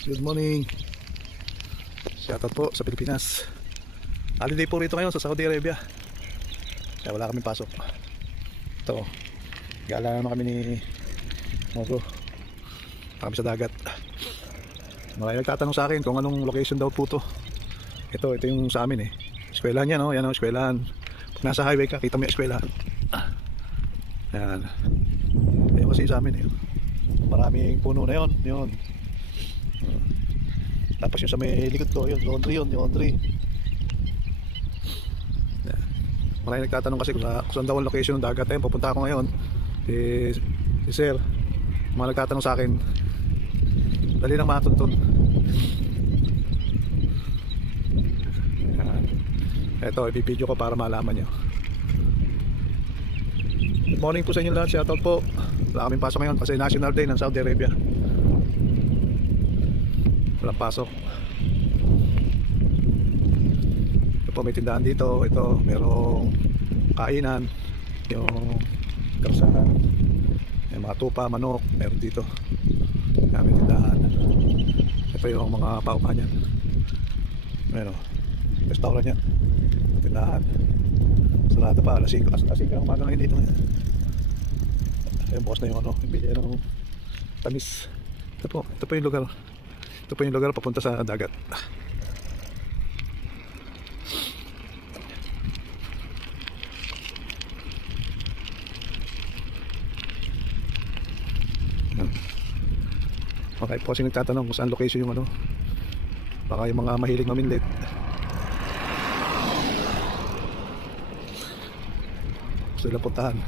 Good morning. Shoutout po sa Pilipinas. Holiday po rito ngayon sa Saudi Arabia. Kaya wala kaming pasok. Ito, gala naman kami ni Mogo. Kami sa dagat. Marami nagtatanong sa akin kung anong location daw po to. Ito yung sa amin eh. Eskwelahan yan, no? Yan ang eskwelahan. Pag nasa highway ka, kita mo yung eskwelahan. Yan. Yan kasi sa amin eh. Maraming puno na yun. Yun. Tapos yung sa may likod ko, yun, laundry yun, yung laundry. Yan. Maraming nagtatanong kasi kung saan daw ang location ng dagat. Ayun, pupunta ako ngayon. Si Sir, mga nagtatanong sa akin, dali lang matuntun. Ito, ipipidyo ko para malaman nyo. Good morning po sa inyo lahat. Shoutout po. Wala kaming pasok ngayon kasi National Day ng Saudi Arabia. Walang pasok. Ito po, may tindahan dito. Ito, merong kainan. Yung karsahan. May mga tupa, manok. Meron dito. May tindahan. Ito yung mga paupahan yan. Meron. Restaurant yan. Tindahan. Sarado pa. Alas 5 ang umaga ngayon dito. Ayun, bukas na yung ano. Bili ng tamis. Ito po yung lugar. Ito po yung lugar papunta sa dagat. Okay po kasi nagtatanong kung saan location yung ano. Baka yung mga mahilig maminlit. Gusto lang puntahan.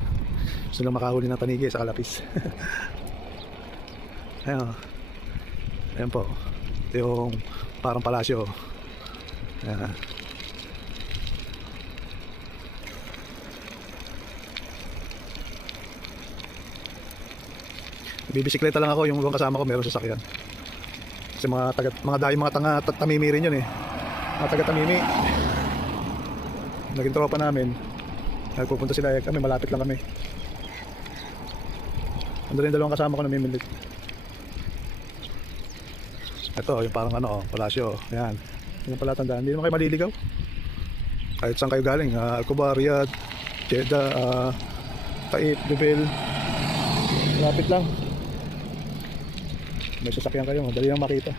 Gusto lang makahuli ng tanigi sa kalapis. Ayun. Ayun po. Ito yung parang palasyo. Ayan. Bibisikleta lang ako, yung ibang kasama ko meron sasakyan. Kasi mga tamimi rin yun eh. Mga taga Tamimi. Naging tropa namin. Nagpupunta sila, kami malapit lang kami. Ando rin dalawang kasama ko na mimilit. Ito, yung parang ano, palasyo. Ayan. Yung palatandaan. Hindi naman kayo maliligaw. Kahit saan kayo galing. Al-Qubar, Riyadh, Jeddah, Taif, Dubai. Malapit lang. May sasakyan kayo. Madali lang makita.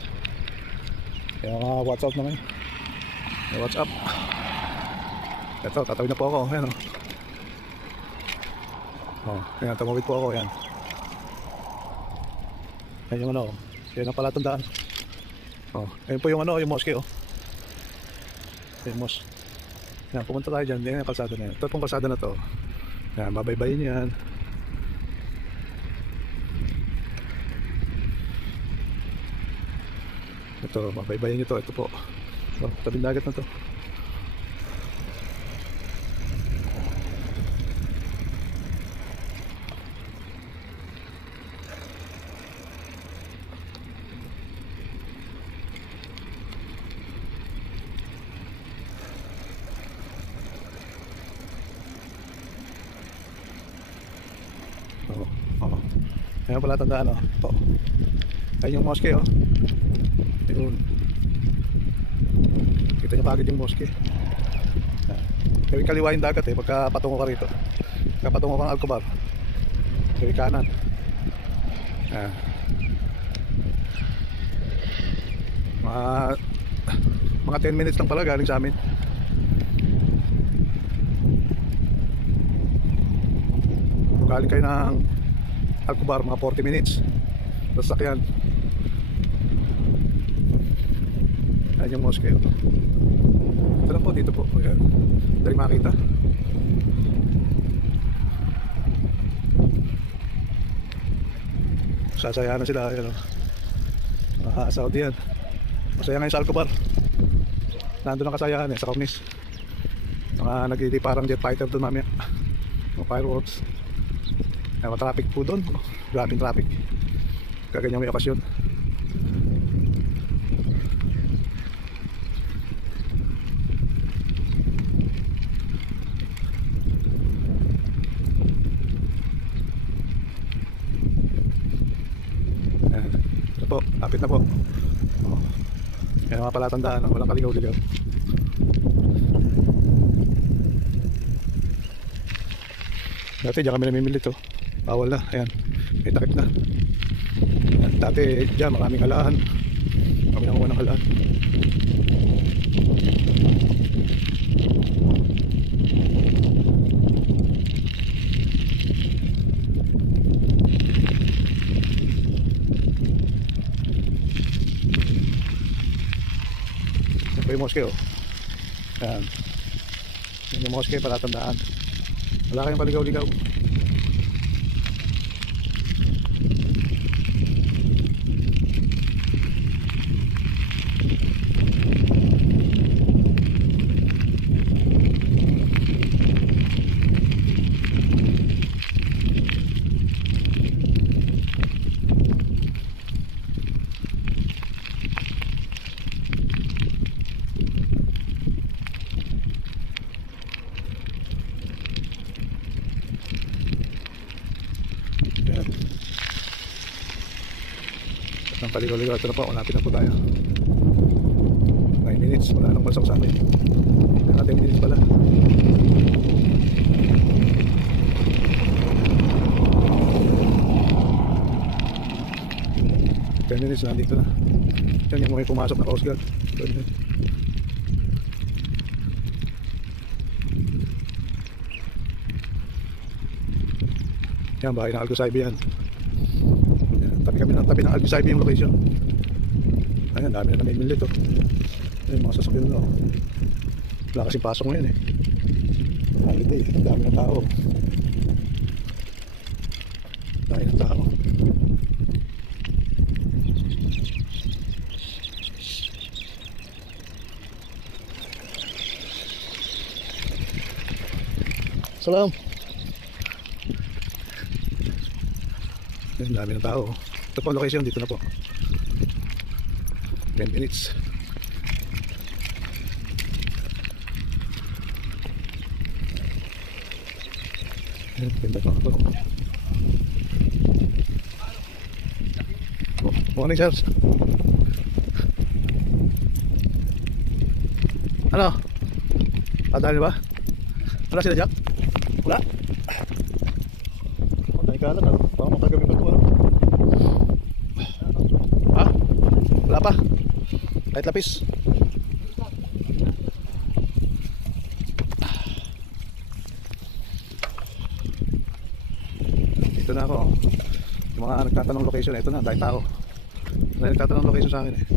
Kaya WhatsApp naman. May WhatsApp. Ito, tatawid na po ako. Ayan o. Ayan, tumawid po ako. Ayan. Ayan yung ano. Ayan ang palatandaan. Ayun po yung ano, yung mosque oh. Yung mosque. Yan, pumunta tayo dyan. Yan yung kalsada na yan. Ito pong kalsada na to. Yan, babaybayin yan. Ito, babaybayin nyo to. Ito po. Tabing dagat na to. Ayan pala tandaan oh. Ayun yung mosque oh. Yun. Kita nyo kagad yung mosque. Kaya kaliwa yung dagat eh pagka patungo ka rito. Pagka patungo ka ng Al-Qubar, kaya kanan. Mga 10 minutes lang pala galing sa amin. Kung galing kayo ng Al-Qubar mga 40 minutes sasakyan. Ayan yung mosque ito lang po, dito po. Ayan, dali makita. Sasaya na sila. Ayan, Saudi yan. Masaya ngayon sa Al-Qubar. Nandun ang kasayahan sa Kaunis. Nagdidi parang jet fighter doon mamaya. Mga fireworks. May traffic po doon. Grabing traffic. Kaganyan may okasyon. Ito po, lapit na po. Oh. Yan ang mga palatandaan, walang kaligaw-ligaw. Dati diyan kami namimili to. Bawal na, ayan. May takip na. Ayan, dati diyan maraming halaan. Kami nakuha ng halaan. Yan po yung moske, oh. Ayan. Yan yung moske, palatandaan. Wala kayong paligaw-ligaw. Ayan. Ang paligaw-ligaw, ito na po, malapit na po tayo. 9 minutes, wala nang pasok sa amin. 10 minutes pala. Minutes na dito na. Yan yung mga pumasok na Coast Guard. Yan, bahay ng Algosaybe yan. Yan, tabi ng Algosaybe yung location. Ayan, dami na namimili ito. Ayan, mga sasakyan na. Wala kasing pasok ngayon eh. Holiday, dami ng tao. Dami ng tao. Salam. Ang dami ng tao. Ito po ang location, dito na po. 10 minutes. Ayan, ganda pa ako. Oh, morning, sirs. Ano? Padali ba? Wala sila, Jack? Wala? Patay ka lang, ano? Baka makagabi pa ito, ano? Ha? Wala pa? Kahit lapis? Dito na ako. Yung mga nagtatanong location, ito na, dahil tao. Dahil nagtatanong location sa akin eh.